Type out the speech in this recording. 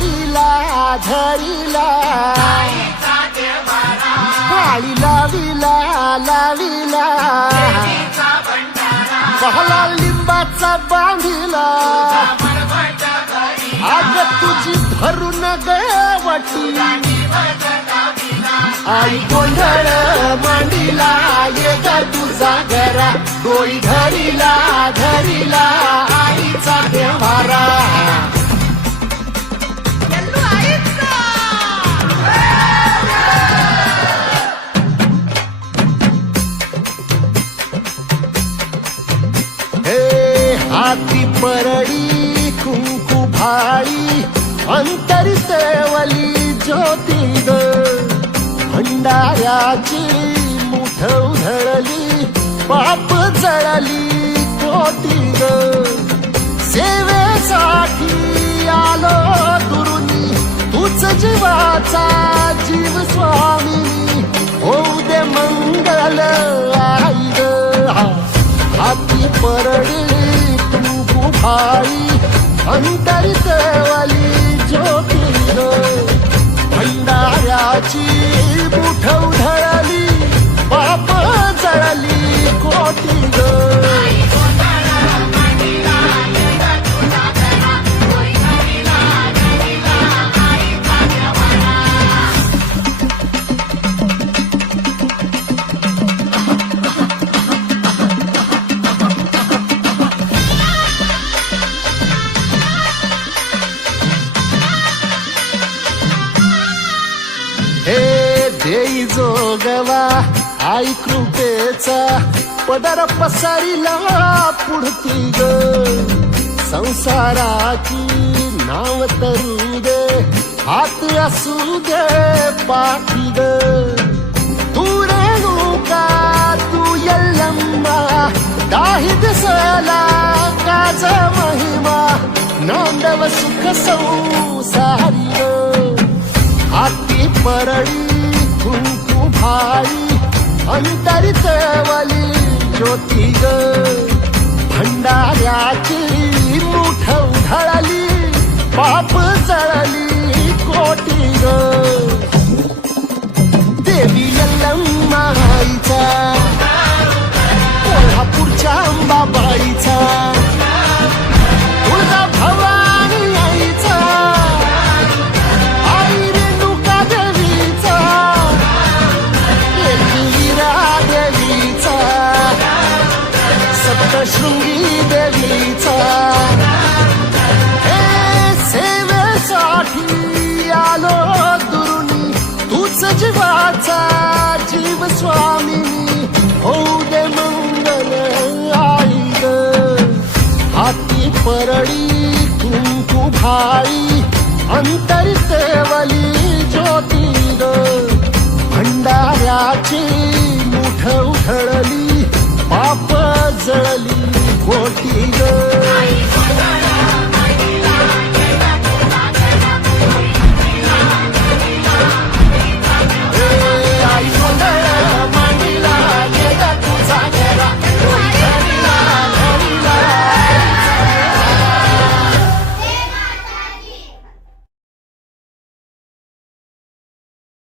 धरिला धरिला काळी लाविला लाविला पहला लिंबाचा बांधिला आग तुझी भरून गवटी आई गोंधळ मांडीला ये ग तुझा घरा डोई धरिला धरिला आईचा देवारा हाती परडी कुंकू भाळी अंतरी सेवली ज्योती ग भंडाऱ्याची मुठ उधळली पाप जळली कोटी ग सेवेसाठी आलो दुरुनी तूच जीवाचा जीव स्वामी होऊ दे मंगल आई ग हाती परडी भाई अंतरी सेवली ज्योती ग भंडाऱ्याची मुठ उधळली पाप जळली कोटी ग देई जोगवा आई कृपेचा पदर पसरिला पुढती ग संसाराची नाव तरू दे हात असू दे पाठी ग तू रेणुका तू यल्लम्मा दाही दिसला काज महिमा नांदव सुख संसारी ग हाती परडी कुंकू भाई अंतरी सेवली ज्योती ग भंडाऱ्याची मुठ उधळली पाप जळली कोटी ग देवी यल्लम्मा आईचा कोल्हापूरच्या अंबाबाईचा तुळजा भवानी आईचा शृंगी देवीचा हे सेवेसाठी आलो दुरुनी तूच जीवाचा जीव स्वामिनी होऊ दे मंगल आई ग हाती परडी कुंकू भाई अंतरी सेवली ज्योती ग भंडाऱ्याची मुठ उधळली पाप जळली कोटी ग